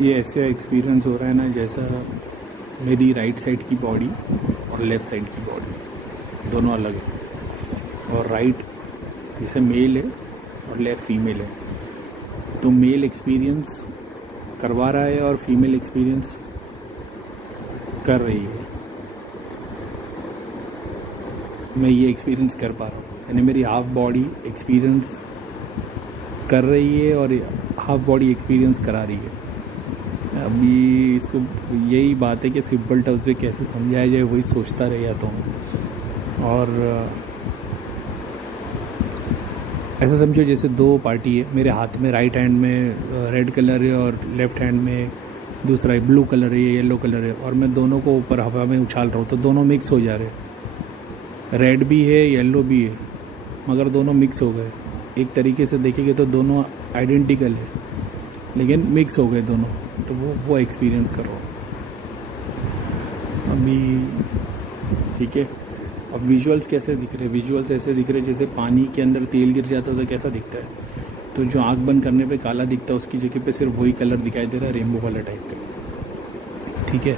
ये ऐसा एक्सपीरियंस हो रहा है ना जैसा मेरी राइट साइड की बॉडी और लेफ़्ट साइड की बॉडी दोनों अलग है। और राइट जैसे मेल है और लेफ़्ट फीमेल है, तो मेल एक्सपीरियंस करवा रहा है और फीमेल एक्सपीरियंस कर रही है। मैं ये एक्सपीरियंस कर पा रहा हूँ, यानी मेरी हाफ बॉडी एक्सपीरियंस कर रही है और हाफ बॉडी एक्सपीरियंस करा रही है। अभी इसको यही बात है कि सिंपल टर्म्स में कैसे समझाया जाए, वही सोचता रह जाता हूँ। और ऐसा समझो जैसे दो पार्टी है, मेरे हाथ में राइट हैंड में रेड कलर है और लेफ़्ट हैंड में दूसरा है, ब्लू कलर है, येलो कलर है, और मैं दोनों को ऊपर हवा में उछाल रहा हूँ, तो दोनों मिक्स हो जा रहे हैं। रेड भी है, येलो भी है, मगर दोनों मिक्स हो गए। एक तरीके से देखेंगे तो दोनों आइडेंटिकल है, लेकिन मिक्स हो गए दोनों, तो वो एक्सपीरियंस करो अभी। ठीक है, अब विजुअल्स कैसे दिख रहे हैं? विजुअल्स ऐसे दिख रहे हैं जैसे पानी के अंदर तेल गिर जाता है तो कैसा दिखता है, तो जो आँख बंद करने पे काला दिखता है उसकी जगह पे सिर्फ वही कलर दिखाई दे रहा है, रेनबो कलर टाइप का। ठीक है,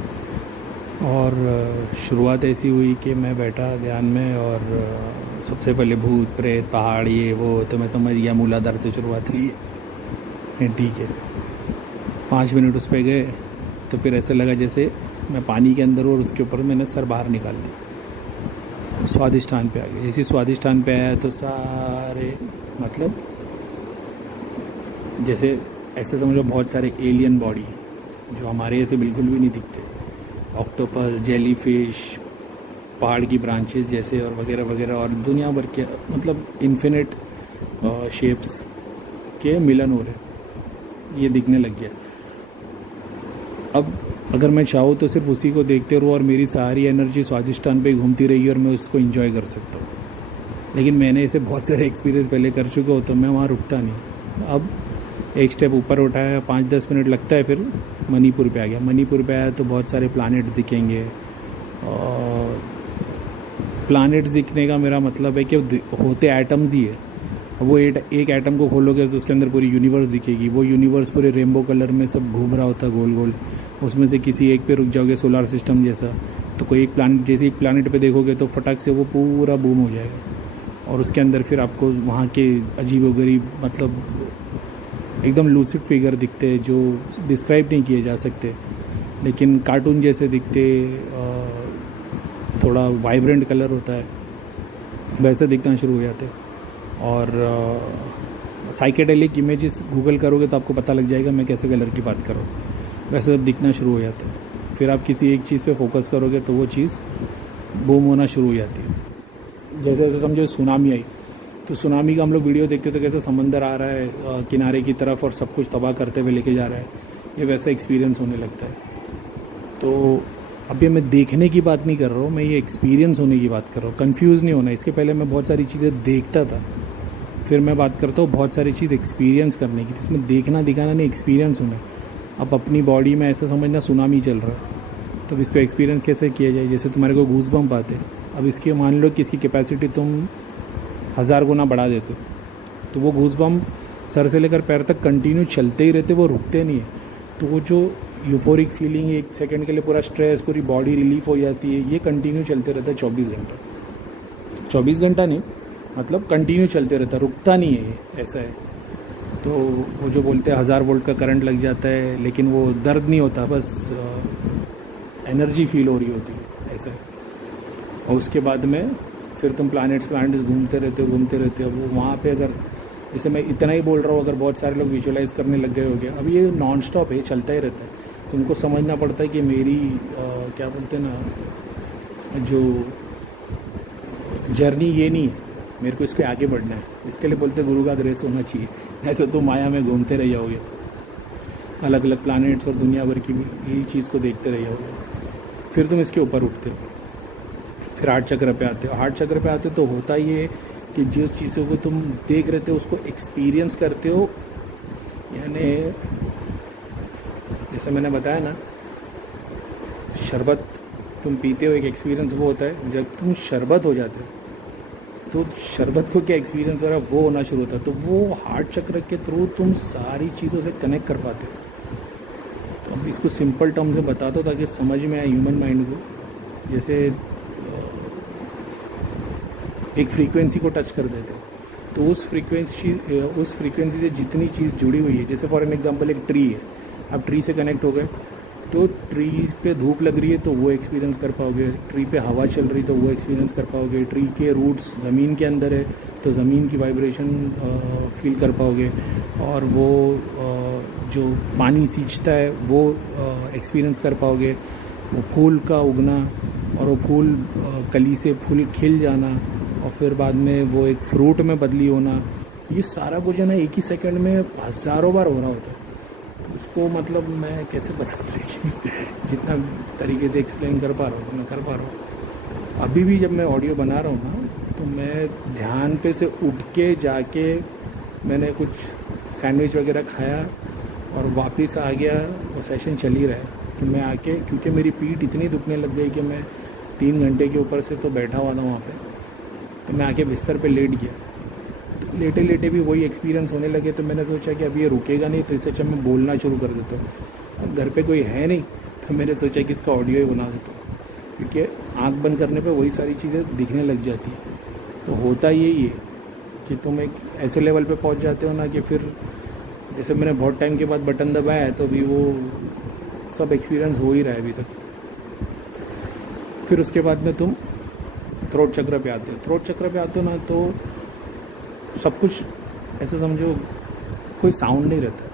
और शुरुआत ऐसी हुई कि मैं बैठा ध्यान में और सबसे पहले भूत प्रेत पहाड़ ये वो, तो मैं समझ गया मूलाधार से शुरुआत हुई है। ठीक है, 5 मिनट उस पर गए तो फिर ऐसा लगा जैसे मैं पानी के अंदर हूँ और उसके ऊपर मैंने सर बाहर निकाल दिया, स्वादिष्ठान पे आ गया। जैसे स्वादिष्ठान पे आया तो सारे मतलब जैसे ऐसे समझो बहुत सारे एलियन बॉडी जो हमारे ऐसे बिल्कुल भी नहीं दिखते, ऑक्टोपस, जेलीफिश, पहाड़ की ब्रांचेस जैसे और वगैरह वगैरह, और दुनिया भर के मतलब इन्फिनिट शेप्स के मिलन हो रहे, ये दिखने लग गया। अब अगर मैं चाहूँ तो सिर्फ उसी को देखते रहूँ और मेरी सारी एनर्जी स्वादिष्ठान पे घूमती रही और मैं उसको एंजॉय कर सकता हूँ, लेकिन मैंने ऐसे बहुत सारे एक्सपीरियंस पहले कर चुका हूँ तो मैं वहाँ रुकता नहीं। अब एक स्टेप ऊपर उठाया, 5-10 मिनट लगता है, फिर मणिपुर पे आ गया। मणिपुर पे आया तो बहुत सारे प्लैनेट दिखेंगे, और प्लैनेट्स दिखने का मेरा मतलब है कि होते एटम्स ही है। वो एक एटम को खोलोगे तो उसके अंदर पूरी यूनिवर्स दिखेगी, वो यूनिवर्स पूरे रेनबो कलर में सब घूम रहा होता गोल गोल, उसमें से किसी एक पे रुक जाओगे सोलर सिस्टम जैसा, तो कोई एक प्लैनेट, जैसे एक प्लैनेट पे देखोगे तो फटाक से वो पूरा बूम हो जाएगा, और उसके अंदर फिर आपको वहाँ के अजीबोगरीब मतलब एकदम लूसिड फिगर दिखते हैं जो डिस्क्राइब नहीं किए जा सकते, लेकिन कार्टून जैसे दिखते, थोड़ा वाइब्रेंट कलर होता है वैसे दिखना शुरू हो जाते। और साइकेडेलिक इमेजेस गूगल करोगे तो आपको पता लग जाएगा मैं कैसे कलर की बात कर रहा हूँ, वैसे दिखना शुरू हो जाता है। फिर आप किसी एक चीज़ पे फोकस करोगे तो वो चीज़ बूम होना शुरू हो जाती है। जैसे जैसे समझो सुनामी आई, तो सुनामी का हम लोग वीडियो देखते तो कैसे समंदर आ रहा है किनारे की तरफ और सब कुछ तबाह करते हुए लेके जा रहा है, ये वैसा एक्सपीरियंस होने लगता है। तो अभी मैं देखने की बात नहीं कर रहा हूँ, मैं ये एक्सपीरियंस होने की बात कर रहा हूँ। कंफ्यूज नहीं होना, इसके पहले मैं बहुत सारी चीज़ें देखता था, फिर मैं बात करता हूँ बहुत सारी चीज़ एक्सपीरियंस करने की, इसमें देखना दिखाना नहीं, एक्सपीरियंस होना। अब अपनी बॉडी में ऐसा समझना सुनामी चल रहा है, तो इसको एक्सपीरियंस कैसे किया जाए? जैसे तुम्हारे को गूज बम्प आते हैं, अब इसके मान लो कि इसकी कैपेसिटी तुम 1000 गुना बढ़ा देते, तो वो गूज बम्प सर से लेकर पैर तक कंटिन्यू चलते ही रहते, वो रुकते नहीं है। तो वो जो यूफोरिक फीलिंग, एक सेकंड के लिए पूरा स्ट्रेस, पूरी बॉडी रिलीफ हो जाती है, ये कंटिन्यू चलते रहता है 24 घंटा। 24 घंटा नहीं, मतलब कंटिन्यू चलते रहता है, रुकता नहीं है, ये ऐसा है। तो वो जो बोलते हैं 1000 वोल्ट का करंट लग जाता है, लेकिन वो दर्द नहीं होता, बस एनर्जी फील हो रही होती है, ऐसा है। और उसके बाद में फिर तुम प्लैनेट्स घूमते रहते हो। वो वहाँ पे अगर जैसे मैं इतना ही बोल रहा हूँ, अगर बहुत सारे लोग विजुअलाइज करने लग गए हो गया, अब ये नॉन स्टॉप है, चलता ही रहता है। तो उनको समझना पड़ता है कि मेरी क्या बोलते हैं ना, जो जर्नी ये नहीं है, मेरे को इसके आगे बढ़ना है। इसके लिए बोलते गुरु का ग्रेस होना चाहिए, नहीं तो तुम माया में घूमते रह जाओगे, अलग अलग प्लैनेट्स और दुनिया भर की भी यही चीज़ को देखते रह जाओगे। फिर तुम इसके ऊपर उठते हो, फिर हार्ट चक्र पे आते हो। हार्ट चक्र पे आते हो तो होता ये कि जिस चीज़ों को तुम देख रहे थे उसको एक्सपीरियंस करते हो, यानी जैसे मैंने बताया ना, शरबत तुम पीते हो, एक एक्सपीरियंस वो होता है। जब तुम शरबत हो जाते हो तो शरबत को क्या एक्सपीरियंस हो रहा है वो होना शुरू होता है, तो वो हार्ट चक्र के थ्रू तुम सारी चीज़ों से कनेक्ट कर पाते हो। इसको सिंपल टर्म से बताता हूँ ताकि समझ में आए ह्यूमन माइंड को। जैसे एक फ्रीक्वेंसी को टच कर देते हैं तो उस फ्रीक्वेंसी से जितनी चीज़ जुड़ी हुई है, जैसे फॉर एन एग्जांपल एक ट्री है, आप ट्री से कनेक्ट हो गए तो ट्री पे धूप लग रही है तो वो एक्सपीरियंस कर पाओगे, ट्री पे हवा चल रही तो वो एक्सपीरियंस कर पाओगे, ट्री के रूट्स ज़मीन के अंदर है तो ज़मीन की वाइब्रेशन फील कर पाओगे, और वो जो पानी सींचता है वो एक्सपीरियंस कर पाओगे, वो फूल का उगना और वो फूल कली से फूल खिल जाना और फिर बाद में वो एक फ्रूट में बदली होना, ये सारा कुछ है ना एक ही सेकंड में हज़ारों बार हो रहा होता है। तो उसको मतलब मैं कैसे बता, लेकिन जितना तरीके से एक्सप्लेन कर पा रहा हूँ तो मैं कर पा रहा हूँ। अभी भी जब मैं ऑडियो बना रहा हूँ ना तो मैं ध्यान पे से उठ के जाके मैंने कुछ सैंडविच वगैरह खाया और वापस आ गया, वो सेशन चल ही रहा है। तो मैं आके, क्योंकि मेरी पीठ इतनी दुखने लग गई कि मैं 3 घंटे के ऊपर से तो बैठा हुआ था वहाँ पे, तो मैं आके बिस्तर पे लेट गया। तो लेटे लेटे भी वही एक्सपीरियंस होने लगे, तो मैंने सोचा कि अब ये रुकेगा नहीं, तो इससे अच्छा मैं बोलना शुरू कर देता हूँ। अब घर पे कोई है नहीं तो मैंने सोचा कि इसका ऑडियो ही बना देता हूँ, क्योंकि आँख बंद करने पे वही सारी चीज़ें दिखने लग जाती हैं। तो होता यही है कि तुम एक ऐसे लेवल पे पहुँच जाते हो ना कि फिर जैसे मैंने बहुत टाइम के बाद बटन दबाया है तो अभी वो सब एक्सपीरियंस हो ही रहा है अभी तक। फिर उसके बाद में तुम थ्रोट चक्र पे आते हो। थ्रोट चक्र पे आते हो ना तो सब कुछ ऐसे समझो, कोई साउंड नहीं रहता,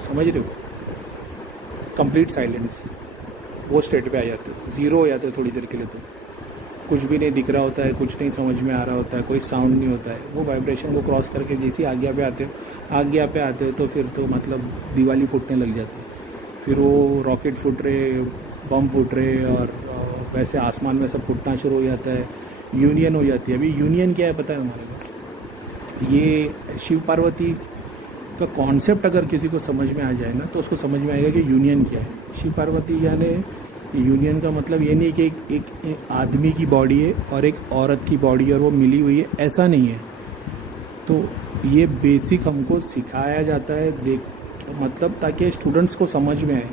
समझ रहे हो, कंप्लीट साइलेंस, वो स्टेट पे आ जाते हो, ज़ीरो हो जाते हो थोड़ी देर के लिए। तो कुछ भी नहीं दिख रहा होता है, कुछ नहीं समझ में आ रहा होता है, कोई साउंड नहीं होता है। वो वाइब्रेशन को क्रॉस करके जैसे ही आज्ञा पे आते हो तो फिर तो मतलब दिवाली फूटने लग जाती है। फिर वो रॉकेट फूट रहे, बम फूट रहे और वैसे आसमान में सब फूटना शुरू हो जाता है, यूनियन हो जाती है। अभी यूनियन क्या है पता है हमारे को? ये शिव पार्वती का कॉन्सेप्ट अगर किसी को समझ में आ जाए ना तो उसको समझ में आएगा कि यूनियन क्या है। शिव पार्वती यानी यूनियन का मतलब ये नहीं कि एक आदमी की बॉडी है और एक औरत की बॉडी है और वो मिली हुई है, ऐसा नहीं है। तो ये बेसिक हमको सिखाया जाता है मतलब ताकि स्टूडेंट्स को समझ में आए।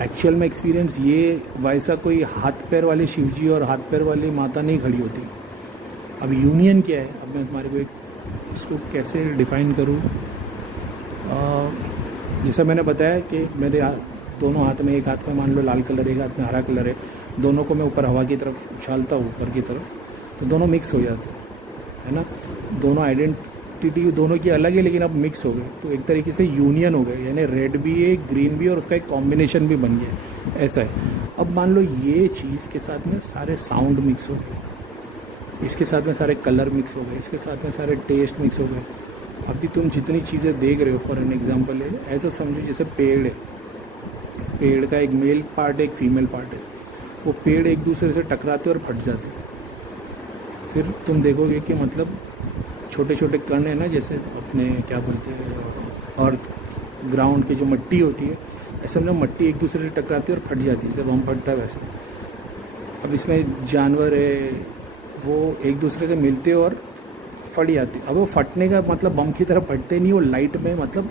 एक्चुअल में एक्सपीरियंस ये वैसा कोई हाथ पैर वाले शिवजी और हाथ पैर वाली माता नहीं खड़ी होती। अब यूनियन क्या है, अब मैं तुम्हारे को इसको कैसे डिफाइन करूँ। जैसा मैंने बताया कि मेरे दोनों हाथ में, एक हाथ में मान लो लाल कलर, एक हाथ में हरा कलर है, दोनों को मैं ऊपर हवा की तरफ उछालता हूँ, ऊपर की तरफ, तो दोनों मिक्स हो जाते हैं, है ना। दोनों आइडेंटिटी दोनों की अलग है लेकिन अब मिक्स हो गए, तो एक तरीके से यूनियन हो गए, यानी रेड भी है, ग्रीन भी, और उसका एक कॉम्बिनेशन भी बन गया, ऐसा है। अब मान लो ये चीज़ के साथ में सारे साउंड मिक्स हो गए, इसके साथ में सारे कलर मिक्स हो गए, इसके साथ में सारे टेस्ट मिक्स हो गए। अभी तुम जितनी चीज़ें देख रहे हो, फॉर एन एग्जांपल है, ऐसा समझो जैसे पेड़ है, पेड़ का एक मेल पार्ट है, एक फीमेल पार्ट है, वो पेड़ एक दूसरे से टकराते और फट जाते हैं। फिर तुम देखोगे कि मतलब छोटे छोटे कण है ना, जैसे अपने क्या बोलते हैं अर्थ ग्राउंड की जो मिट्टी होती है, ऐसे मतलब मिट्टी एक दूसरे से टकराती है और फट जाती है, जैसे बम फटता है वैसे। अब इसमें जानवर है, वो एक दूसरे से मिलते हैं और फट जाते। अब वो फटने का मतलब बम की तरह फटते नहीं, वो लाइट में मतलब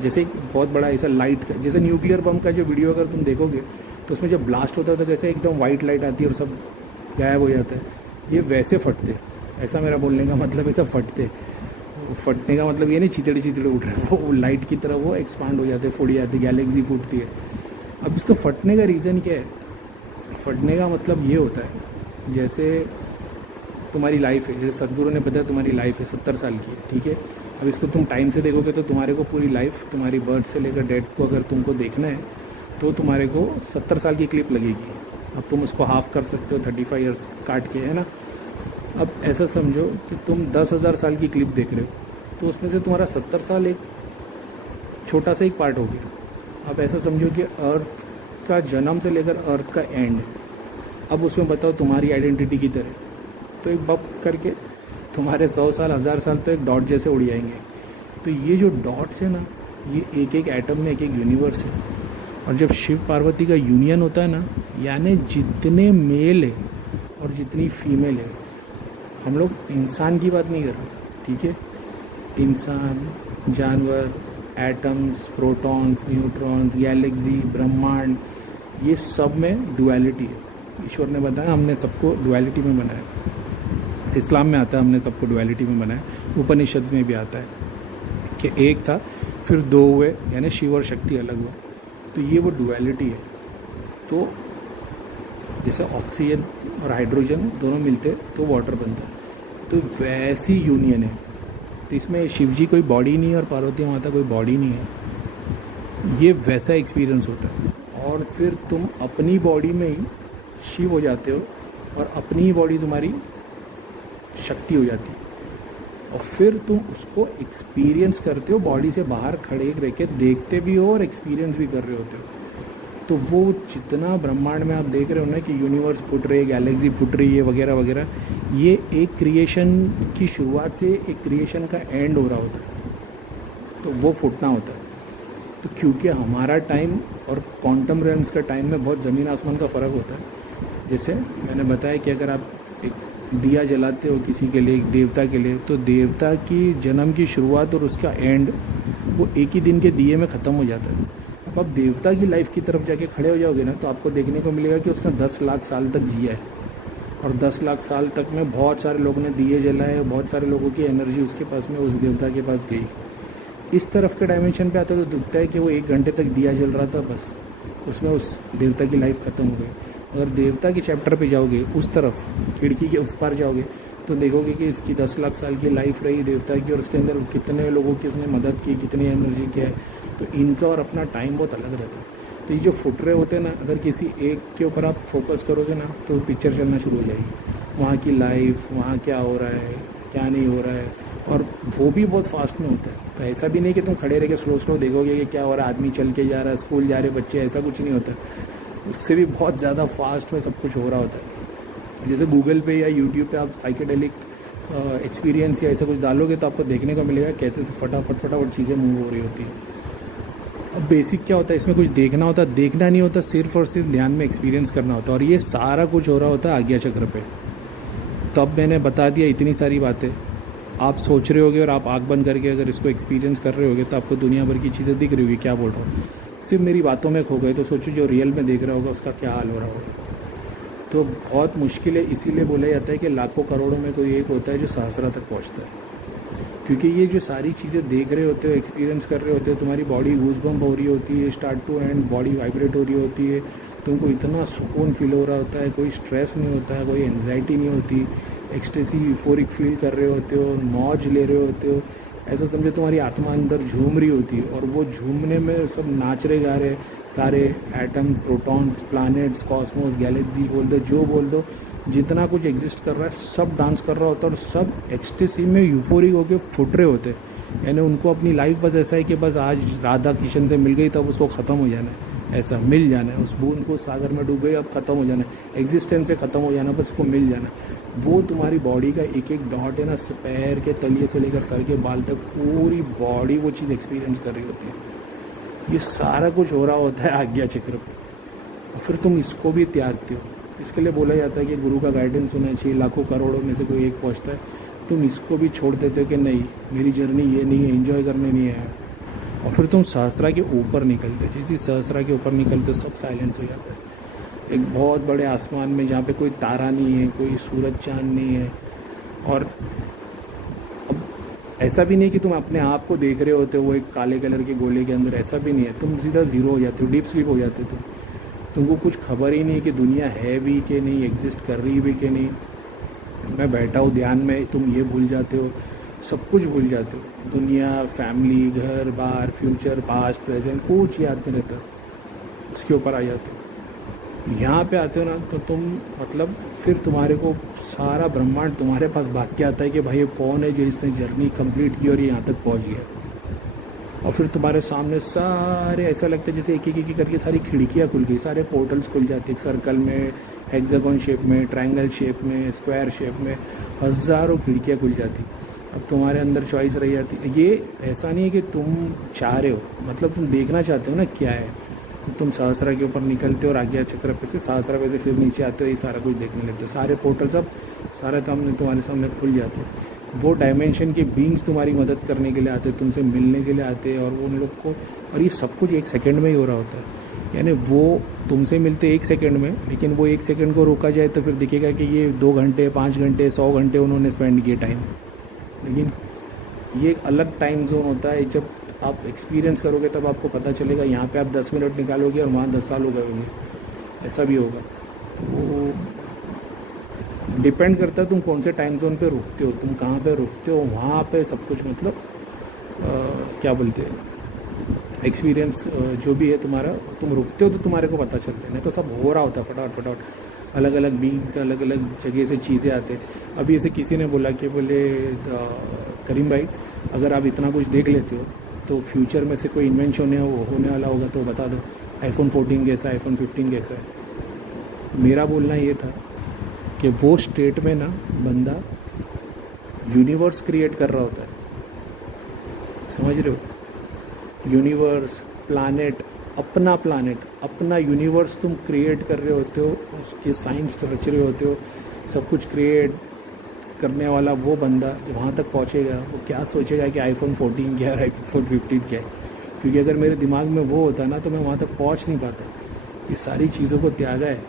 जैसे एक बहुत बड़ा ऐसा लाइट का, जैसे न्यूक्लियर बम का जो वीडियो अगर तुम देखोगे तो उसमें जब ब्लास्ट होता है तो कैसे एकदम वाइट लाइट आती है और सब गायब हो जाता है, ये वैसे फटते। ऐसा मेरा बोलने का मतलब ऐसा फटते। फटने का मतलब ये नहीं चितड़े चितड़े उठ रहे, वो लाइट की तरह वो एक्सपांड हो जाते, फूट जाते, गैलेक्सी फूटती है। अब इसका फटने का रीज़न क्या है? फटने का मतलब ये होता है जैसे तुम्हारी लाइफ है, जैसे सदगुरु ने बताया तुम्हारी लाइफ है 70 साल की, ठीक है। अब इसको तुम टाइम से देखोगे तो तुम्हारे को पूरी लाइफ, तुम्हारी बर्थ से लेकर डेथ को अगर तुमको देखना है तो तुम्हारे को 70 साल की क्लिप लगेगी। अब तुम उसको हाफ कर सकते हो 35 ईयर्स काट के, है ना। अब ऐसा समझो कि तुम 10,000 साल की क्लिप देख रहे हो, तो उसमें से तुम्हारा 70 साल एक छोटा सा एक पार्ट हो गया। अब ऐसा समझो कि अर्थ का जन्म से लेकर अर्थ का एंड, अब उसमें बताओ तुम्हारी आइडेंटिटी की तरह, तो एक बप करके तुम्हारे 100 साल 1000 साल तो एक डॉट जैसे उड़ जाएंगे। तो ये जो डॉट्स है ना, ये एक एक एटम में एक एक यूनिवर्स है। और जब शिव पार्वती का यूनियन होता है ना, यानी जितने मेल है और जितनी फीमेल है, हम लोग इंसान की बात नहीं कर रहे, ठीक है, इंसान, जानवर, एटम्स, प्रोटॉन्स, न्यूट्रॉन्स, गैलेक्सी, ब्रह्मांड, ये सब में डुअलिटी है। ईश्वर ने बताया हमने सबको डुअलिटी में बनाया। इस्लाम में आता है हमने सबको डुअलिटी में बनाया। उपनिषद में भी आता है कि एक था फिर दो हुए, यानी शिव और शक्ति अलग हुआ। तो ये वो डुअलिटी है। तो जैसे ऑक्सीजन और हाइड्रोजन दोनों मिलते तो वाटर बनता है, तो वैसी यूनियन है। तो इसमें शिव जी कोई बॉडी नहीं है और पार्वती माता कोई बॉडी नहीं है। ये वैसा एक्सपीरियंस होता है। और फिर तुम अपनी बॉडी में ही शिव हो जाते हो और अपनी ही बॉडी तुम्हारी शक्ति हो जाती है, और फिर तुम उसको एक्सपीरियंस करते हो, बॉडी से बाहर खड़े रह के देखते भी हो और एक्सपीरियंस भी कर रहे होते हो। तो वो जितना ब्रह्मांड में आप देख रहे हो ना कि यूनिवर्स फुट रही है, गैलेक्सी फुट रही है वगैरह वगैरह, ये एक क्रिएशन की शुरुआत से एक क्रिएशन का एंड हो रहा होता है, तो वो फुटना होता है। तो क्योंकि हमारा टाइम और क्वांटम रेल्म्स का टाइम में बहुत ज़मीन आसमान का फ़र्क होता है। जैसे मैंने बताया कि अगर आप एक दिया जलाते हो किसी के लिए, एक देवता के लिए, तो देवता की जन्म की शुरुआत और उसका एंड वो एक ही दिन के दिए में ख़त्म हो जाता है। अब आप देवता की लाइफ की तरफ जाके खड़े हो जाओगे ना, तो आपको देखने को मिलेगा कि उसने 10 लाख साल तक जिया है, और 10 लाख साल तक में बहुत सारे लोगों ने दिए जलाए और बहुत सारे लोगों की एनर्जी उसके पास में उस देवता के पास गई। इस तरफ के डायमेंशन पे आते तो दिखता है कि वो 1 घंटे तक दिया जल रहा था, बस उसमें उस देवता की लाइफ ख़त्म हो गई। अगर देवता के चैप्टर पे जाओगे, उस तरफ खिड़की के उस पार जाओगे, तो देखोगे कि इसकी 10 लाख साल की लाइफ रही देवता की, और उसके अंदर कितने लोगों की उसने मदद की, कितनी एनर्जी की है। तो इनका और अपना टाइम बहुत अलग रहता है। तो ये जो फुट रहे होते हैं ना, अगर किसी एक के ऊपर आप फोकस करोगे ना, तो पिक्चर चलना शुरू हो जाएगी, वहाँ की लाइफ, वहाँ क्या हो रहा है, क्या नहीं हो रहा है, और वो भी बहुत फास्ट में होता है। तो ऐसा भी नहीं कि तुम खड़े रह के स्लो देखोगे कि क्या हो रहा है, आदमी चल के जा रहा है, स्कूल जा रहे बच्चे, ऐसा कुछ नहीं होता। उससे भी बहुत ज़्यादा फास्ट में सब कुछ हो रहा होता है। जैसे गूगल पे या यूट्यूब पे आप साइकेडेलिक एक्सपीरियंस या ऐसा कुछ डालोगे, तो आपको देखने को मिलेगा कैसे से फटाफट चीज़ें मूव हो रही होती हैं। अब बेसिक क्या होता है, इसमें कुछ देखना होता, देखना नहीं होता, सिर्फ और सिर्फ ध्यान में एक्सपीरियंस करना होता है। और ये सारा कुछ हो रहा होता है आज्ञा चक्र पे। तो अब मैंने बता दिया इतनी सारी बातें, आप सोच रहे होगे और आप आँख बंद करके अगर इसको एक्सपीरियंस कर रहे होगे, तो आपको दुनिया भर की चीज़ें दिख रही होगी। क्या बोल रहा हूँ, सिर्फ मेरी बातों में खो गए, तो सोचो जो रियल में देख रहा होगा उसका क्या हाल हो रहा होगा। तो बहुत मुश्किल है, इसीलिए बोला जाता है कि लाखों करोड़ों में कोई एक होता है जो सहस्रा तक पहुँचता है। क्योंकि ये जो सारी चीज़ें देख रहे होते हो, एक्सपीरियंस कर रहे होते हो, तुम्हारी बॉडी गूज़बम्प हो रही होती है, start to end body vibrate हो रही होती है, तुमको इतना सुकून फील हो रहा होता है, कोई स्ट्रेस नहीं होता है, कोई एंजाइटी नहीं होती, एक्सटेसी यूफोरिक फील कर रहे होते हो, मौज ले रहे होते हो। ऐसा समझो तुम्हारी आत्मा अंदर झूम रही होती है, और वो झूमने में सब नाच रहे गा रहे सारे atom, protons, planets, Cosmos, Galaxy बोल दो, जो बोल दो, जितना कुछ एग्जिस्ट कर रहा है सब डांस कर रहा होता है, और सब एक्सटेसी में यूफोरिक होकर फुट रहे होते हैं। यानी उनको अपनी लाइफ बस ऐसा है कि बस आज राधा किशन से मिल गई, तब उसको ख़त्म हो जाना है, ऐसा मिल जाना है। उस बूंद को सागर में डूब गई, अब ख़त्म हो जाना है, एग्जिस्टेंस से ख़त्म हो जाना, बस उसको मिल जाना है। वो तुम्हारी बॉडी का एक एक डॉट है ना, पैर के तलिए से लेकर सर के बाल तक पूरी बॉडी वो चीज़ एक्सपीरियंस कर रही होती है। ये सारा कुछ हो रहा होता है आज्ञा चक्र पे, और फिर तुम इसको भी त्यागते हो। इसके लिए बोला जाता है कि गुरु का गाइडेंस होना चाहिए, लाखों करोड़ों में से कोई एक पहुंचता है। तुम इसको भी छोड़ देते हो कि नहीं, मेरी जर्नी ये नहीं है, एंजॉय करने नहीं है, और फिर तुम सहस्रा के ऊपर निकलते हो। जिस सहस्रा के ऊपर निकलते हो सब साइलेंस हो जाता है। एक बहुत बड़े आसमान में जहाँ पे कोई तारा नहीं है, कोई सूरज चांद नहीं है, और अब ऐसा भी नहीं कि तुम अपने आप को देख रहे होते हो वो एक काले कलर के गोले के अंदर, ऐसा भी नहीं है। तुम सीधा ज़ीरो हो जाते हो, डीप स्लीप हो जाते हो। तुमको कुछ खबर ही नहीं कि दुनिया है भी कि नहीं, एग्जिस्ट कर रही भी कि नहीं। मैं बैठा हूँ ध्यान में, तुम ये भूल जाते हो, सब कुछ भूल जाते हो, दुनिया, फैमिली, घर बार, फ्यूचर, पास्ट, प्रेजेंट, कुछ याद नहीं रहता, उसके ऊपर आ जाते हो। यहाँ पे आते हो ना, तो तुम मतलब फिर तुम्हारे को सारा ब्रह्मांड तुम्हारे पास भाग के आता है कि भाई ये कौन है जो इसने जर्नी कंप्लीट की और ये यहाँ तक पहुँच गया। और फिर तुम्हारे सामने सारे ऐसा लगता है जैसे एक एक करके सारी खिड़कियाँ खुल गई, सारे पोर्टल्स खुल जाते, एक सर्कल में, हेक्सागन शेप में, ट्रायंगल शेप में, स्क्वायर शेप में, हज़ारों खिड़कियाँ खुल जाती। अब तुम्हारे अंदर चॉइस रही जाती। ये ऐसा नहीं है कि तुम चाह रहे हो, मतलब तुम देखना चाहते हो ना क्या है, तो तुम सहस्रा के ऊपर निकलते हो और आज्ञा चक्र पे से सहस्रा पे से फिर नीचे आते हो, ये सारा कुछ देखने लगते हो, सारे पोर्टल सब सारे तुम्हारे सामने खुल जाते हैं। वो डायमेंशन के बीइंग्स तुम्हारी मदद करने के लिए आते, तुमसे मिलने के लिए आते, और वो उन लोग को, और ये सब कुछ 1 सेकंड में ही हो रहा होता है। यानी वो तुमसे मिलते 1 सेकंड में, लेकिन वो 1 सेकंड को रोका जाए तो फिर दिखेगा कि ये 2 घंटे, 5 घंटे, 100 घंटे उन्होंने स्पेंड किए टाइम। लेकिन ये एक अलग टाइम जोन होता है। जब आप एक्सपीरियंस करोगे तब आपको पता चलेगा। यहाँ पे आप 10 मिनट निकालोगे और वहाँ 10 साल हो गए होंगे, ऐसा भी होगा। तो डिपेंड करता है तुम कौन से टाइम जोन पे रुकते हो, तुम कहाँ पे रुकते हो, वहाँ पे सब कुछ मतलब क्या बोलते हैं, एक्सपीरियंस जो भी है तुम्हारा, तुम रुकते हो तो तुम्हारे को पता चलता है। नहीं तो सब हो रहा होता है फटाफट, अलग अलग बींग्स, अलग अलग जगह से चीज़ें आते। अभी ऐसे किसी ने बोला कि बोले करीम भाई, अगर आप इतना कुछ देख लेते हो तो फ्यूचर में से कोई इन्वेंशन होने वाला होगा तो बता दो, iPhone 14 कैसा है, iPhone 15 कैसा है। मेरा बोलना ये था कि वो स्टेट में ना बंदा यूनिवर्स क्रिएट कर रहा होता है, समझ रहे हो। यूनिवर्स, प्लानेट, अपना यूनिवर्स तुम क्रिएट कर रहे होते हो, उसके साइंस रच रहे होते हो, सब कुछ क्रिएट करने वाला वो बंदा जो वहाँ तक पहुँचेगा, वो क्या सोचेगा कि iPhone 14 क्या है, iPhone 15 क्या है। क्योंकि अगर मेरे दिमाग में वो होता ना तो मैं वहाँ तक पहुँच नहीं पाता। ये सारी चीज़ों को त्यागा है।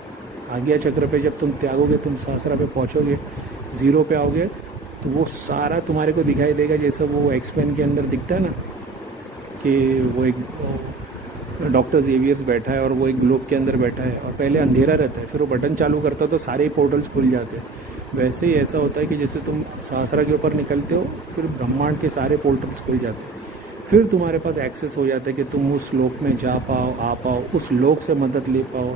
आज्ञा चक्र पे जब तुम त्यागोगे, तुम सहस्रा पे पहुँचोगे, 0 पे आओगे, तो वो सारा तुम्हारे को दिखाई देगा। जैसा वो एक्सपेन के अंदर दिखता है ना कि वो एक डॉक्टर जेवियर्स बैठा है और वो एक ग्लोब के अंदर बैठा है, और पहले अंधेरा रहता है, फिर वो बटन चालू करता है तो सारे पोर्टल्स खुल जाते हैं। वैसे ही ऐसा होता है कि जैसे तुम सहस्रा के ऊपर निकलते हो, फिर ब्रह्मांड के सारे पोर्टल्स खुल जाते हैं, फिर तुम्हारे पास एक्सेस हो जाता है कि तुम उस लोक में जा पाओ, आ पाओ, उस लोक से मदद ले पाओ।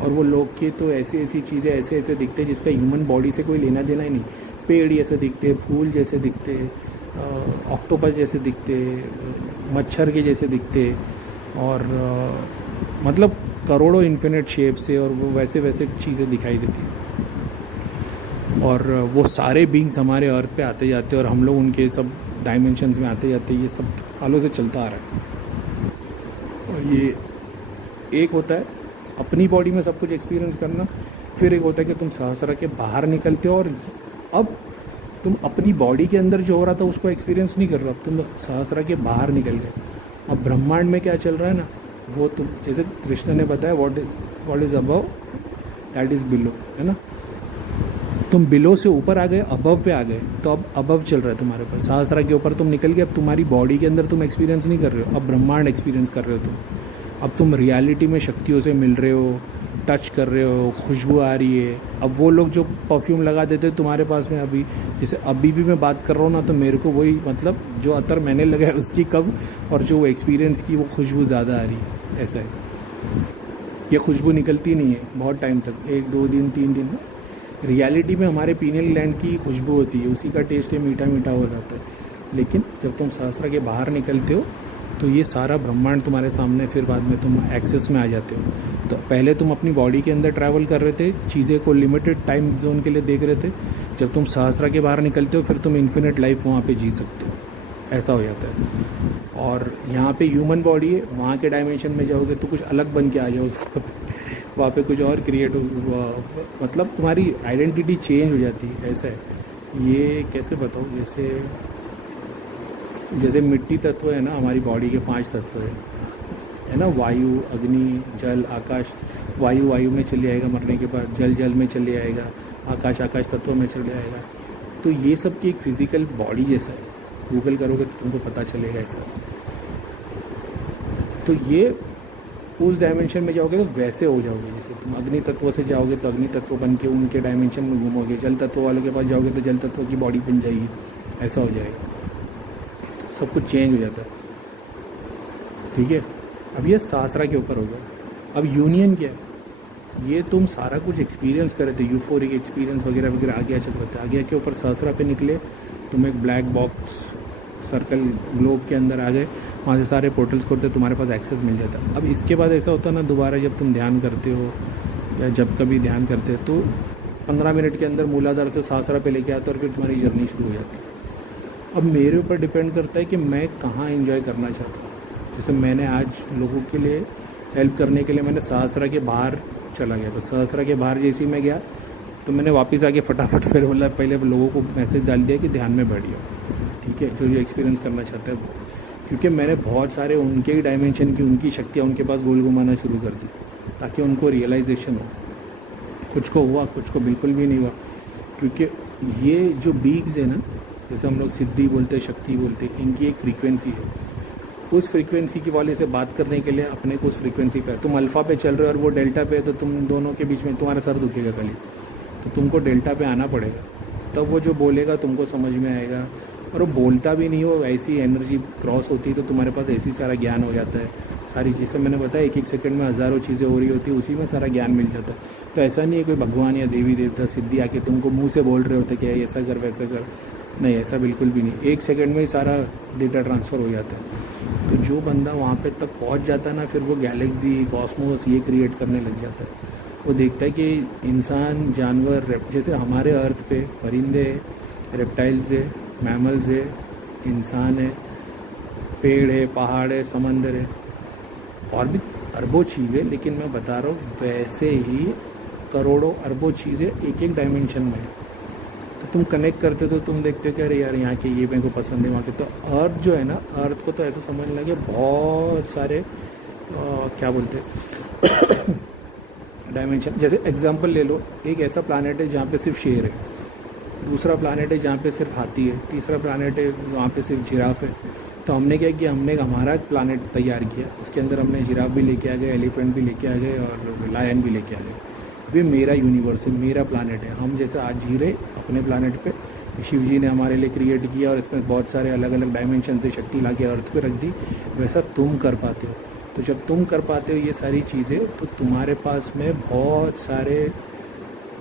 और वो लोक की तो ऐसी चीज़ें ऐसे दिखते हैं जिसका ह्यूमन बॉडी से कोई लेना देना ही नहीं। पेड़ जैसे दिखते, फूल जैसे दिखते, ऑक्टोपस जैसे दिखते, मच्छर के जैसे दिखते, और मतलब करोड़ों इन्फिनिट शेप से, और वो वैसे चीज़ें दिखाई देती हैं। और वो सारे बींग्स हमारे अर्थ पे आते जाते और हम लोग उनके सब डायमेंशंस में आते जाते, ये सब सालों से चलता आ रहा है। और ये एक होता है अपनी बॉडी में सब कुछ एक्सपीरियंस करना, फिर एक होता है कि तुम सहस्रा के बाहर निकलते हो और अब तुम अपनी बॉडी के अंदर जो हो रहा था उसको एक्सपीरियंस नहीं कर रहे हो, अब तुम सहस्रा के बाहर निकल गए। अब ब्रह्मांड में क्या चल रहा है ना, वो तुम, जैसे कृष्ण ने बताया, what is above that is below, है ना। तुम बिलो से ऊपर आ गए, अबव पे आ गए, तो अब अबव चल रहा है तुम्हारे पास, सहस्रा के ऊपर तुम निकल गए। अब तुम्हारी बॉडी के अंदर तुम एक्सपीरियंस नहीं कर रहे हो, अब ब्रह्मांड एक्सपीरियंस कर रहे हो तुम। अब तुम रियलिटी में शक्तियों से मिल रहे हो, टच कर रहे हो, खुशबू आ रही है। अब वो लोग जो परफ्यूम लगा देते तुम्हारे पास में, अभी जैसे अभी भी मैं बात कर रहा हूँ ना, तो मेरे को वही मतलब जो अतर मैंने लगाया उसकी कम, और जो एक्सपीरियंस की वो खुशबू ज़्यादा आ रही है। ऐसा है, ये खुशबू निकलती नहीं है बहुत टाइम तक, 1 2 दिन 3 दिन। रियलिटी में हमारे पीनियल ग्लैंड की खुशबू होती है, उसी का टेस्ट है, मीठा मीठा हो जाता है। लेकिन जब तुम सहस्रा के बाहर निकलते हो तो ये सारा ब्रह्मांड तुम्हारे सामने, फिर बाद में तुम एक्सेस में आ जाते हो। तो पहले तुम अपनी बॉडी के अंदर ट्रैवल कर रहे थे, चीज़ें को लिमिटेड टाइम जोन के लिए देख रहे थे। जब तुम सहस्रा के बाहर निकलते हो फिर तुम इन्फिनिट लाइफ वहाँ पे जी सकते हो, ऐसा हो जाता है। और यहाँ पे ह्यूमन बॉडी है, वहाँ के डायमेंशन में जाओगे तो कुछ अलग बन के आ जाओगे वहाँ पे कुछ और क्रिएट हो, मतलब तुम्हारी आइडेंटिटी चेंज हो जाती है। ऐसा है, ये कैसे बताऊँ, जैसे मिट्टी तत्व है ना, हमारी बॉडी के 5 तत्व है ना, वायु, अग्नि, जल, आकाश। वायु में चले आएगा मरने के बाद, जल में चले आएगा, आकाश तत्व में चले आएगा। तो ये सब की एक फिजिकल बॉडी जैसा है, गूगल करोगे तो तुमको पता चलेगा ऐसा। तो ये उस डायमेंशन में जाओगे तो वैसे हो जाओगे, जैसे तुम अग्नि तत्व से जाओगे तो अग्नि तत्व बन के उनके डायमेंशन में घूमोगे, जल तत्व वालों के पास जाओगे तो जल तत्व की बॉडी बन जाएगी, ऐसा हो जाएगा। सब कुछ चेंज हो जाता है, ठीक है। अब ये सहस्रा के ऊपर हो गया। अब यूनियन क्या है, ये तुम सारा कुछ एक्सपीरियंस करे थे, यूफोरिक एक्सपीरियंस वगैरह वगैरह, आज्ञा चक्र थे, आज्ञा के ऊपर सहस्रा पे निकले, तुम एक ब्लैक बॉक्स सर्कल ग्लोब के अंदर आ गए, वहाँ से सारे पोर्टल्स खोलते, तुम्हारे पास एक्सेस मिल जाता। अब इसके बाद ऐसा होता है ना, दोबारा जब तुम ध्यान करते हो या जब कभी ध्यान करते हो तो 15 मिनट के अंदर मूलाधार से सहस्रा पे लेके आते और फिर तुम्हारी जर्नी शुरू हो जाती है। अब मेरे ऊपर डिपेंड करता है कि मैं कहाँ एंजॉय करना चाहता हूँ। जैसे मैंने आज लोगों के लिए हेल्प करने के लिए मैंने सहस्रा के बाहर चला गया, तो सहस्रा के बाहर जैसे ही मैं गया तो मैंने वापस आके फटाफट फिर बोला, पहले लोगों को मैसेज डाल दिया कि ध्यान में बैठिए, ठीक है, जो एक्सपीरियंस करना चाहते हैं वो। क्योंकि मैंने बहुत सारे उनके ही डायमेंशन की, उनकी शक्तियाँ उनके पास गोल घुमाना शुरू कर दी ताकि उनको रियलाइजेशन हो। कुछ को हुआ, कुछ को बिल्कुल भी नहीं हुआ। क्योंकि ये जो बीग्स है ना, जैसे हम लोग सिद्धि बोलते हैं, शक्ति बोलते हैं, इनकी एक फ्रीक्वेंसी है। उस फ्रीक्वेंसी की वाले से बात करने के लिए अपने को उस फ्रीक्वेंसी पे, तुम अल्फ़ा पे चल रहे हो और वो डेल्टा पे है, तो तुम दोनों के बीच में तुम्हारा सर दुखेगा कल ही, तो तुमको डेल्टा पे आना पड़ेगा। तब वो जो बोलेगा तुमको समझ में आएगा। और वो बोलता भी नहीं हो, ऐसी एनर्जी क्रॉस होती है तो तुम्हारे पास ऐसी सारा ज्ञान हो जाता है। सारी चीज़ें मैंने बताया, एक एक सेकंड में हज़ारों चीज़ें हो रही होती है, उसी में सारा ज्ञान मिल जाता है। तो ऐसा नहीं है कोई भगवान या देवी देवता सिद्धि आके तुमको मुंह से बोल रहे होते कि ऐसा कर वैसा कर, नहीं, ऐसा बिल्कुल भी नहीं। एक सेकंड में ही सारा डेटा ट्रांसफ़र हो जाता है। तो जो बंदा वहाँ पे तक पहुँच जाता है ना, फिर वो गैलेक्सी, कॉस्मोस ये क्रिएट करने लग जाता है। वो देखता है कि इंसान, जानवर, जैसे हमारे अर्थ पे परिंदे, रेप्टाइल्स है, मैमल्स है, इंसान है, पेड़ है, पहाड़ है, समंदर है, और भी अरबों चीज़ें। लेकिन मैं बता रहा हूँ वैसे ही करोड़ों अरबों चीज़ें एक एक डायमेंशन में है। तो तुम कनेक्ट करते तो तुम देखते हो कि अरे यार यहाँ के ये मेरे को पसंद है, वहाँ के। तो अर्थ जो है ना, अर्थ को तो ऐसा समझ लगे बहुत सारे क्या बोलते हैं डायमेंशन। जैसे एग्जांपल ले लो, एक ऐसा प्लानट है जहाँ पे सिर्फ शेर है, दूसरा प्लानट है जहाँ पे सिर्फ हाथी है, तीसरा प्लानट है वहाँ पे सिर्फ जिराफ है। तो हमने क्या किया, हमने हमारा प्लानट तैयार किया, उसके अंदर हमने जिराफ भी लेके आ गए, एलिफेंट भी लेके आ गए और लायन भी लेके आ गए। अभी मेरा यूनिवर्स है, मेरा प्लानट है। हम जैसे आज जी रहे अपने प्लानट पे, शिव जी ने हमारे लिए क्रिएट किया और इसमें बहुत सारे अलग अलग डायमेंशन से शक्ति ला के अर्थ पे रख दी। वैसा तुम कर पाते हो। तो जब तुम कर पाते हो ये सारी चीज़ें, तो तुम्हारे पास में बहुत सारे,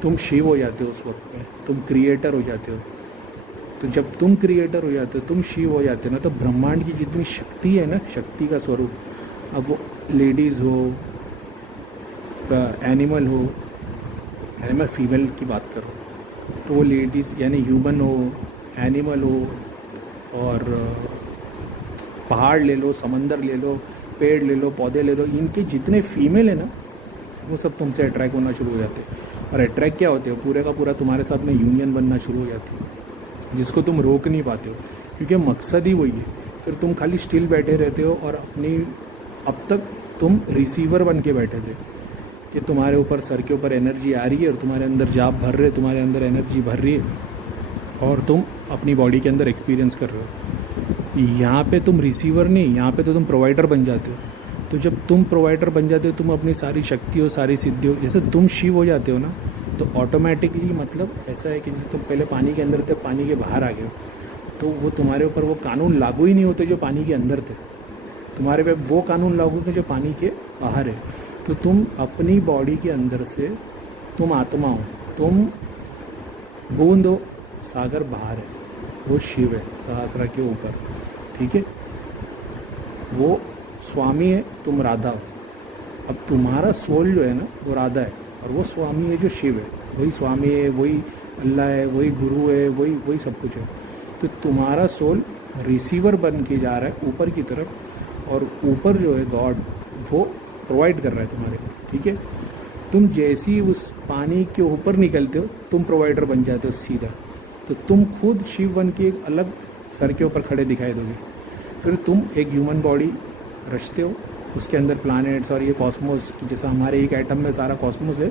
तुम शिव हो जाते हो उस वक्त में, तुम क्रिएटर हो जाते हो। तो जब तुम क्रिएटर हो जाते हो, तुम शिव हो जाते हो ना, तो ब्रह्मांड की जितनी शक्ति है ना, शक्ति का स्वरूप, अब वो लेडीज़ हो, एनिमल हो, एनिमल फीमेल की बात करो, तो वो लेडीज़ यानी ह्यूमन हो, एनिमल हो, और पहाड़ ले लो, समंदर ले लो, पेड़ ले लो, पौधे ले लो, इनके जितने फीमेल है ना, वो सब तुमसे अट्रैक्ट होना शुरू हो जाते हैं। और अट्रैक्ट क्या होते हो, पूरे का पूरा तुम्हारे साथ में यूनियन बनना शुरू हो जाती है, जिसको तुम रोक नहीं पाते हो, क्योंकि मकसद ही वही है। फिर तुम खाली स्टिल बैठे रहते हो और अपनी, अब तक तुम रिसीवर बन के बैठे थे कि तुम्हारे ऊपर, सर के ऊपर एनर्जी आ रही है और तुम्हारे अंदर जाप भर रहे, तुम्हारे अंदर एनर्जी भर रही है और तुम अपनी बॉडी के अंदर एक्सपीरियंस कर रहे हो। यहाँ पे तुम रिसीवर नहीं, यहाँ पे तो तुम प्रोवाइडर बन जाते हो। तो जब तुम प्रोवाइडर बन जाते हो, तुम अपनी सारी शक्तियों, सारी सिद्धियों, जैसे तुम शिव हो जाते हो ना, तो ऑटोमेटिकली मतलब ऐसा है कि जैसे तुम पहले पानी के अंदर थे, पानी के बाहर आ गए हो, तो वो तुम्हारे ऊपर वो कानून लागू ही नहीं होते जो पानी के अंदर थे, तुम्हारे पे वो कानून लागू होते जो पानी के बाहर है। तो तुम अपनी बॉडी के अंदर से, तुम आत्मा हो, तुम बूंद हो, सागर बाहर है, वो शिव है सहस्रा के ऊपर, ठीक है, वो स्वामी है, तुम राधा हो। अब तुम्हारा सोल जो है ना, वो राधा है और वो स्वामी है जो शिव है, वही स्वामी है, वही अल्लाह है, वही गुरु है, वही सब कुछ है। तो तुम्हारा सोल रिसीवर बन के जा रहा है ऊपर की तरफ, और ऊपर जो है गॉड, वो प्रोवाइड कर रहा है तुम्हारे को, ठीक है। तुम जैसे ही उस पानी के ऊपर निकलते हो, तुम प्रोवाइडर बन जाते हो सीधा। तो तुम खुद शिव बन के एक अलग सर के ऊपर खड़े दिखाई दोगे। फिर तुम एक ह्यूमन बॉडी रचते हो, उसके अंदर प्लैनेट्स और ये कॉस्मोस, जैसा हमारे एक एटम में सारा कॉस्मोस है,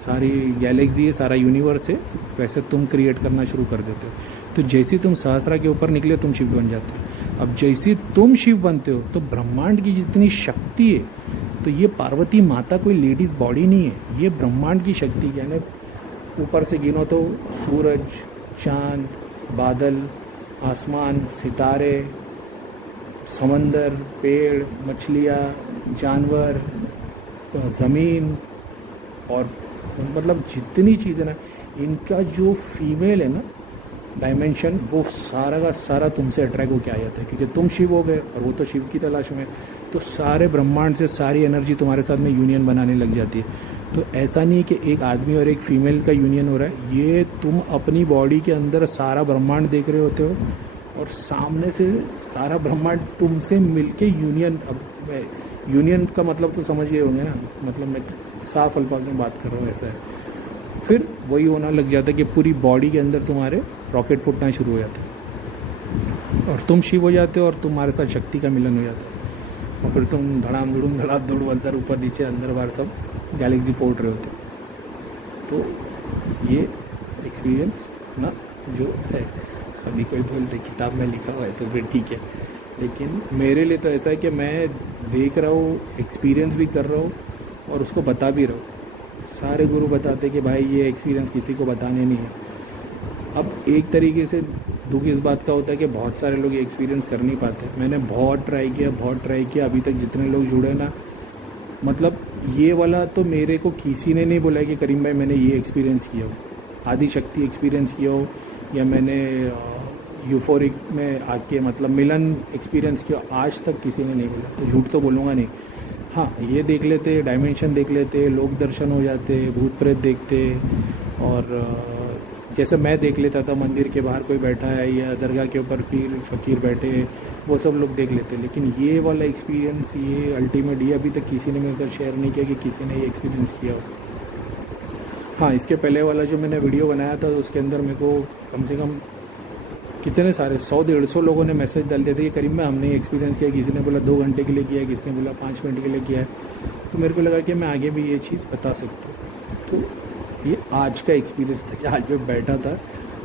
सारी गैलेक्सी है, सारा यूनिवर्स है, वैसे तुम क्रिएट करना शुरू कर देते हो। तो जैसे तुम सहस्रा के ऊपर निकले, तुम शिव बन जाते हो। अब जैसे तुम शिव बनते हो, तो ब्रह्मांड की जितनी शक्ति है, तो ये पार्वती माता कोई लेडीज़ बॉडी नहीं है, ये ब्रह्मांड की शक्ति, यानी ऊपर से गिनो तो सूरज, चांद, बादल, आसमान, सितारे, समंदर, पेड़, मछलियाँ, जानवर, ज़मीन, और मतलब जितनी चीज़ें ना, इनका जो फीमेल है ना डायमेंशन, वो सारा का सारा तुमसे अट्रैक्ट होकर आ जाता है, क्योंकि तुम शिव हो गए और वो तो शिव की तलाश में। तो सारे ब्रह्मांड से सारी एनर्जी तुम्हारे साथ में यूनियन बनाने लग जाती है। तो ऐसा नहीं कि एक आदमी और एक फीमेल का यूनियन हो रहा है, ये तुम अपनी बॉडी के अंदर सारा ब्रह्मांड देख रहे होते हो और सामने से सारा ब्रह्मांड तुमसे मिलके यूनियन। अब यूनियन का मतलब तो समझ गए होंगे ना, मतलब मैं साफ अल्फाज में बात कर रहा हूँ, ऐसा है। फिर वही होना लग जाता है कि पूरी बॉडी के अंदर तुम्हारे रॉकेट फूटना शुरू हो जाते हैं और तुम शिव हो जाते हो और तुम्हारे साथ शक्ति का मिलन हो जाता है और फिर तुम धड़ाम धड़ूम अंदर ऊपर नीचे अंदर बाहर सब गैलेक्सी फोड़ रहे होते। तो ये एक्सपीरियंस ना जो है, अभी कोई बोल रहे किताब में लिखा हुआ है तो फिर ठीक है, लेकिन मेरे लिए तो ऐसा है कि मैं देख रहा हूँ, एक्सपीरियंस भी कर रहा हूँ और उसको बता भी रहा हूँ। सारे गुरु बताते कि भाई ये एक्सपीरियंस किसी को बताने नहीं है। अब एक तरीके से दुख इस बात का होता है कि बहुत सारे लोग ये एक्सपीरियंस कर नहीं पाते। मैंने बहुत ट्राई किया, अभी तक जितने लोग जुड़े ना, मतलब ये वाला तो मेरे को किसी ने नहीं बोला है कि करीम भाई मैंने ये एक्सपीरियंस किया हो, आदि शक्ति एक्सपीरियंस किया हो, या मैंने यूफोरिक में आके मतलब मिलन एक्सपीरियंस किया, आज तक किसी ने नहीं बोला। तो झूठ तो बोलूँगा नहीं। हाँ, ये देख लेते, डायमेंशन देख लेते, लोक दर्शन हो जाते, भूत प्रेत देखते, और जैसे मैं देख लेता था मंदिर के बाहर कोई बैठा है या दरगाह के ऊपर पीर फ़कीर बैठे, वो सब लोग देख लेते। लेकिन ये वाला एक्सपीरियंस, ये अल्टीमेट, ये अभी तक किसी ने मेरे साथ शेयर नहीं किया कि किसी ने ये एक्सपीरियंस किया हो। हाँ, इसके पहले वाला जो मैंने वीडियो बनाया था उसके अंदर मेरे को कम से कम कितने सारे 100-150 लोगों ने मैसेज डाल दिए थे कि करीम में हमने एक्सपीरियंस किया। किसी ने बोला 2 घंटे के लिए किया है, किसी ने बोला 5 मिनट के लिए किया है। तो मेरे को लगा कि मैं आगे भी ये चीज़ बता सकता हूँ। तो ये आज का एक्सपीरियंस था कि आज मैं बैठा था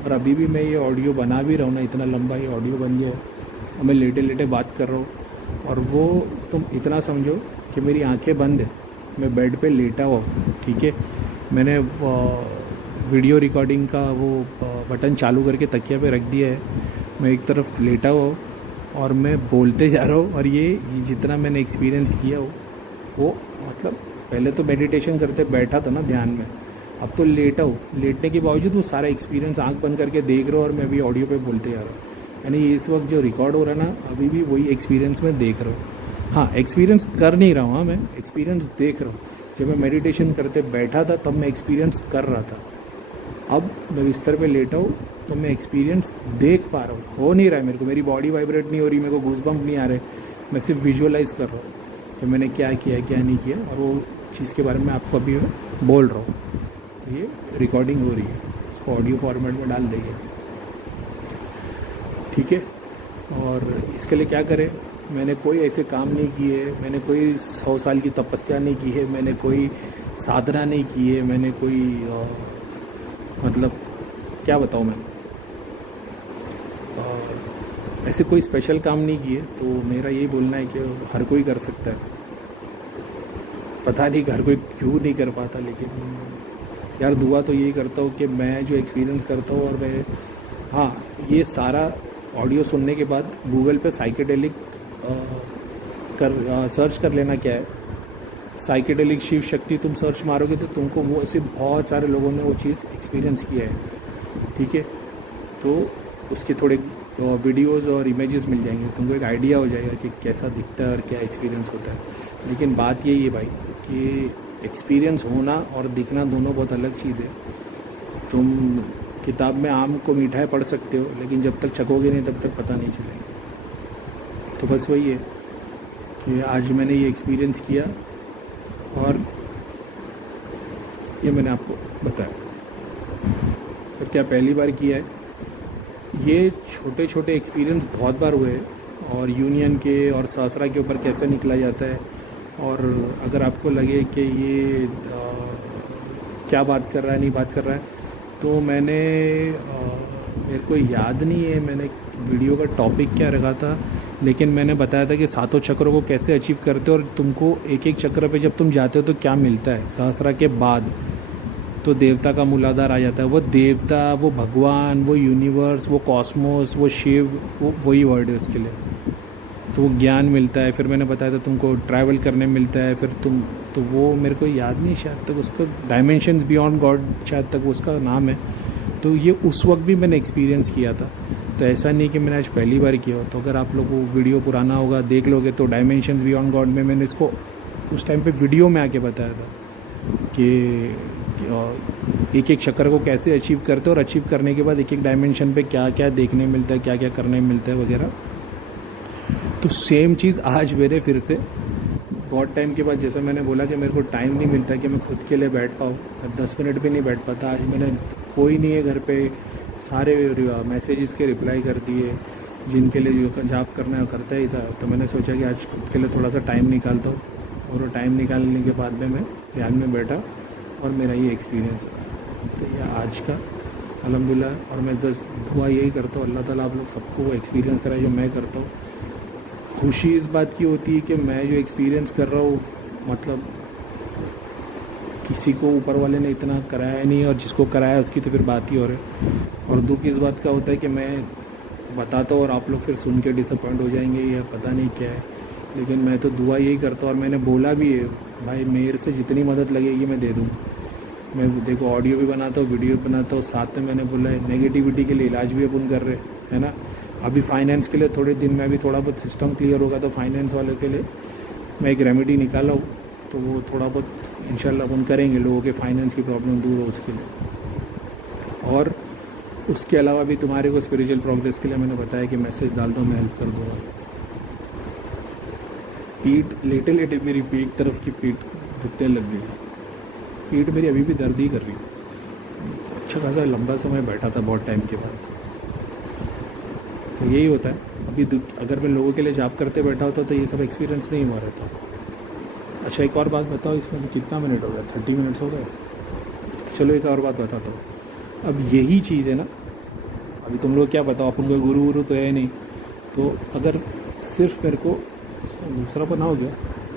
और अभी भी मैं ये ऑडियो बना भी रहा हूँ ना, इतना लंबा ये ऑडियो बन गया है और मैं लेटे लेटे बात कर रहा हूँ। और वो तुम इतना समझो कि मेरी आँखें बंद है, मैं बेड पर लेटा हुआ हूँ, ठीक है। मैंने वीडियो रिकॉर्डिंग का वो बटन चालू करके तकिया पे रख दिया है, मैं एक तरफ लेटा हुआ और मैं बोलते जा रहा हूँ। और ये जितना मैंने एक्सपीरियंस किया हो वो मतलब पहले तो मेडिटेशन करते बैठा था ना ध्यान में, अब तो लेटा हूँ, लेटने के बावजूद वो सारा एक्सपीरियंस आंख बंद करके देख रहा हूँ और मैं अभी ऑडियो पे बोलते जा रहा हूँ। यानी इस वक्त जो रिकॉर्ड हो रहा है ना, अभी भी वही एक्सपीरियंस मैं देख रहा हूँ। हाँ, एक्सपीरियंस कर नहीं रहा हूँ, हाँ मैं एक्सपीरियंस देख रहा हूँ। जब मैं मेडिटेशन करते बैठा था तब मैं एक्सपीरियंस कर रहा था, अब मैं बिस्तर पे लेटा हूँ तो मैं एक्सपीरियंस देख पा रहा हूँ। हो नहीं रहा है मेरे को, मेरी बॉडी वाइब्रेट नहीं हो रही, मेरे को गूज़बम्प नहीं आ रहे, मैं सिर्फ विजुअलाइज कर रहा हूँ कि मैंने क्या किया क्या नहीं किया, और वो चीज़ के बारे में आपको अभी बोल रहा हूँ। तो ये रिकॉर्डिंग हो रही है, इसको ऑडियो फॉर्मेट में डाल देंगे, ठीक है। और इसके लिए क्या करें, मैंने कोई ऐसे काम नहीं किए, मैंने कोई 100 साल की तपस्या नहीं की है, मैंने कोई साधना नहीं की है, मैंने कोई मतलब क्या बताऊँ मैं, ऐसे कोई स्पेशल काम नहीं किए। तो मेरा यही बोलना है कि हर कोई कर सकता है, पता नहीं हर कोई क्यों नहीं कर पाता, लेकिन यार दुआ तो यही करता हूँ कि मैं जो एक्सपीरियंस करता हूँ, और मैं हाँ, ये सारा ऑडियो सुनने के बाद गूगल पे साइकेडेलिक सर्च कर लेना क्या है, साइकेडेलिक शिव शक्ति तुम सर्च मारोगे तो तुमको वो ऐसे बहुत सारे लोगों ने वो चीज़ एक्सपीरियंस किया है, ठीक है। तो उसके थोड़े वीडियोस और इमेजेस मिल जाएंगे, तुमको एक आइडिया हो जाएगा कि कैसा दिखता है और क्या एक्सपीरियंस होता है। लेकिन बात यही है भाई कि एक्सपीरियंस होना और दिखना दोनों बहुत अलग चीज़ है। तुम किताब में आम को मीठा है पढ़ सकते हो, लेकिन जब तक चखोगे नहीं तब तक पता नहीं चलेगा। तो बस वही है कि आज मैंने ये एक्सपीरियंस किया और ये मैंने आपको बताया। और क्या पहली बार किया है, ये छोटे छोटे एक्सपीरियंस बहुत बार हुए हैं, और यूनियन के और सहस्रा के ऊपर कैसे निकला जाता है। और अगर आपको लगे कि ये क्या बात कर रहा है नहीं बात कर रहा है, तो मेरे को याद नहीं है मैंने वीडियो का टॉपिक क्या रखा था, लेकिन मैंने बताया था कि 7 चक्रों को कैसे अचीव करते हो और तुमको एक एक चक्र पे जब तुम जाते हो तो क्या मिलता है। सहस्रा के बाद तो देवता का मूलाधार आ जाता है, वो देवता, वो भगवान, वो यूनिवर्स, वो कॉस्मोस, वो शिव, वो वही वर्ड है उसके लिए। तो वो ज्ञान मिलता है, फिर मैंने बताया था तुमको ट्रैवल करने मिलता है, फिर तुम तो वो मेरे को याद नहीं शायद तक उसको डायमेंशंस बियॉन्ड गॉड शायद तक उसका नाम है। तो ये उस वक्त भी मैंने एक्सपीरियंस किया था, तो ऐसा नहीं कि मैंने आज पहली बार किया हो। तो अगर आप लोग को वीडियो पुराना होगा देख लोगे तो डायमेंशंस बियॉन्ड गॉड में मैंने इसको उस टाइम पे वीडियो में आके बताया था कि एक एक चक्र को कैसे अचीव करते हो और अचीव करने के बाद एक एक डायमेंशन पे क्या क्या देखने मिलता है, क्या क्या करने मिलता है वगैरह। तो सेम चीज़ आज मेरे फिर से बहुत टाइम के बाद, जैसे मैंने बोला कि मेरे को टाइम नहीं मिलता कि मैं खुद के लिए बैठ पाऊँ, 10 मिनट भी नहीं बैठ पाता। आज मैंने कोई नहीं है घर पे, सारे मैसेजेस के रिप्लाई कर दिए, जिनके लिए जो जॉब करना है वो करता ही था। तो मैंने सोचा कि आज खुद के लिए थोड़ा सा टाइम निकालता हूँ, और वो टाइम निकालने के बाद में मैं ध्यान में बैठा और मेरा ये एक्सपीरियंस रहा। तो यह आज का अल्हम्दुलिल्लाह। और मैं बस दुआ यही करता हूँ, अल्लाह ताला आप लोग सबको वो एक्सपीरियंस कराए जो मैं करता हूँ। खुशी इस बात की होती है कि मैं जो एक्सपीरियंस कर रहा हूँ, मतलब किसी को ऊपर वाले ने इतना कराया नहीं, और जिसको कराया उसकी तो फिर बात ही हो रही है। और दुख इस बात का होता है कि मैं बताता हूँ और आप लोग फिर सुन के डिसअपॉइंट हो जाएंगे या पता नहीं क्या है। लेकिन मैं तो दुआ यही करता हूँ, और मैंने बोला भी है भाई मेरे से जितनी मदद लगेगी मैं दे दूँगा। मैं देखो ऑडियो भी बनाता हूँ, वीडियो भी बनाता हूँ, साथ में मैंने बोला है नेगेटिविटी के लिए इलाज भी अपन कर रहे हैं ना। अभी फाइनेंस के लिए थोड़े दिन में अभी थोड़ा बहुत सिस्टम क्लियर होगा तो फाइनेंस वाले के लिए मैं एक रेमेडी निकाला हूँ, तो वो थोड़ा बहुत इंशाल्लाह अपन करेंगे, लोगों के फाइनेंस की प्रॉब्लम दूर हो उसके लिए। और उसके अलावा भी तुम्हारे को स्पिरिचुअल प्रोग्रेस के लिए मैंने बताया कि मैसेज डाल दो, मैं हेल्प कर दूँगा। पीठ लेटे लेटे मेरी पीठ तरफ की पीठ दुखने लग गई, पीठ मेरी अभी भी दर्द ही कर रही है। अच्छा खासा लंबा समय बैठा था बहुत टाइम के बाद। तो यही होता है, अभी अगर मैं लोगों के लिए जॉब करते बैठा होता तो ये सब एक्सपीरियंस नहीं हुआ रहता। अच्छा एक और बात बताओ, इसमें कितना मिनट हो गया? 30 मिनट्स हो गए। चलो एक और बात बताता हूँ। अब यही चीज़ है ना, अभी तुम लोग क्या बताओ, अपन कोई गुरु तो है नहीं, तो अगर सिर्फ मेरे को दूसरा पना हो गया